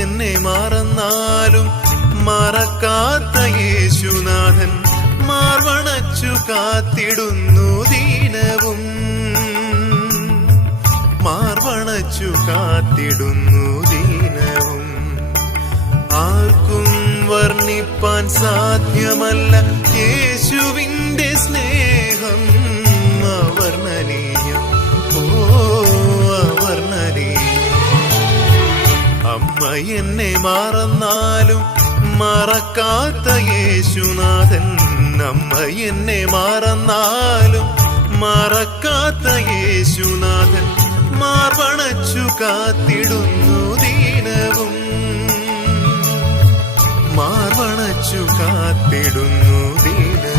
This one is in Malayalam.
എന്നെ മറന്നാലും മറക്കാത്ത യേശുനാഥൻ മാർവണച്ചു കാത്തിടുന്നു ദീനവും, മാർവണച്ചു കാത്തിടുന്നു ദീനവും. ആർക്കും വർണ്ണിപ്പാൻ സാധ്യമല്ല യേശുവിൻ്റെ സ്നേഹം, അവർണ്ണനീയം, ഓ അവർണ്ണനീയം. അമ്മ എന്നെ മറന്നാലും മറക്കാത്ത യേശുനാഥൻ, അമ്മ എന്നെ മറന്നാലും മറക്കാത്ത യേശുനാഥൻ മാർവണച്ചു കാത്തിടുന്നു ദീനവും, മാർവണച്ചു കാത്തിടുന്നു ദീനവും.